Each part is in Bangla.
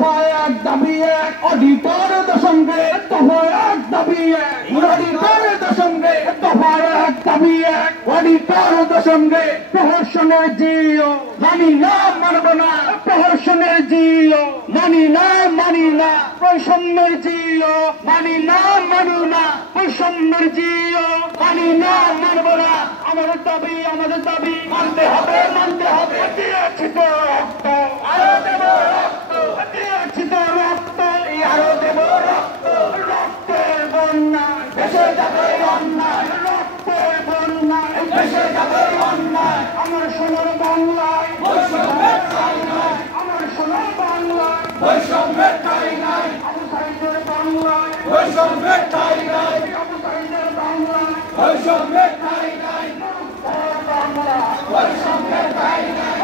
দফা এক দাবি এক অডিটরদের সঙ্গে দফা এক দাবি এক অডিটরদের সঙ্গে দফা এক দাবি এক অডিটরদের সঙ্গে প্রহসনের জিও মানি না মানব না প্রহসনের জিও মানি না বৈষম্যের জিও মানি না মানব না বৈষম্যের জিও মানি না মানব না আমাদের দাবি মানতে হবে দিয়েছি তো রক্ত আরো দেব রক্ত দিয়েছি তো রক্ত আরো দেব রক্ত রক্তের বন্যা দেশে যাবে অন্যায় রক্তের বন্যা দেশে যাবে অন্যায় আমার সোনার বাংলায় বৈষম্যের ঠাঁই নাই আমার সোনার বাংলায় বৈষম্যের ঠাঁই নাই আবু সাইদের বাংলায় বৈষম্যের ঠাঁই নাই আবু সাইদের বাংলায় বৈষম্যের ঠাঁই নাই বাংলা বৈষম্যের ঠাঁই নাই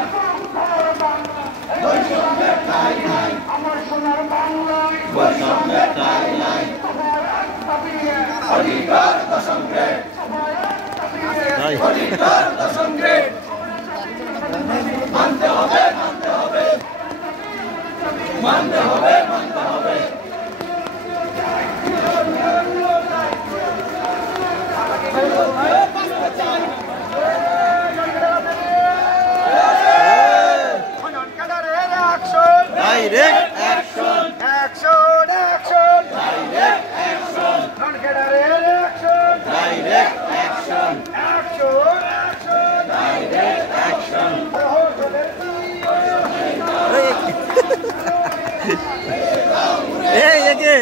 বৈষম্যের ঠাঁই নাই আমার সোনার বাংলায় বৈষম্যের ঠাঁই নাই অধিকার দশঙ্গে অধিকার দশঙ্গে মানতে হবে Direct action! Action! Direct action! Direct action! Direct action! Hey, ये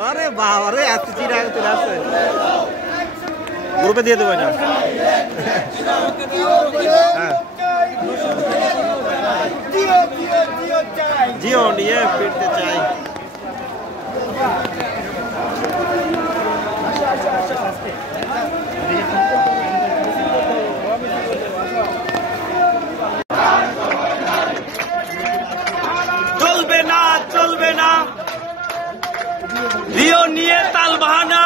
अरे बाबा रे आज चिरा के चला से ग्रुप দিয়ে দেব না জিও নিয়ে ফিরতে চাই চলবে না জিও নিয়ে তাল বাহানা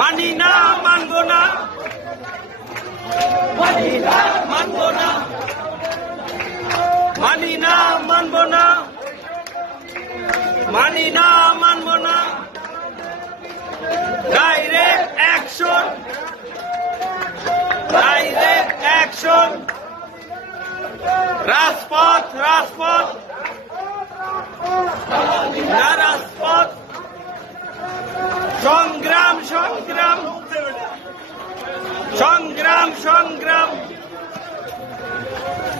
মানি না মানবো না মানি না মানবো না মানি না মানবো না মানি না মানবো না ডাইরেক্ট অ্যাকশন রাজপথ না রাজপথ সংগ্রাম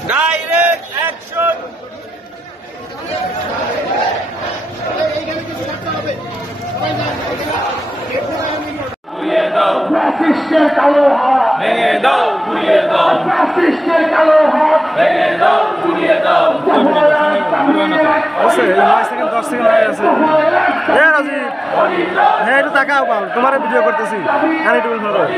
ডাইরেক্ট অ্যাকশন ফ্যাসিস্টের কালো হাত ভেঙে দাও ঘুরিয়ে দাও ফ্যাসিস্টের কালো হাত ভেঙে দাও ঘুরিয়ে দাও একটু তাকাও পাল তোমার ভিডিও করতেছি আমি একটু কথা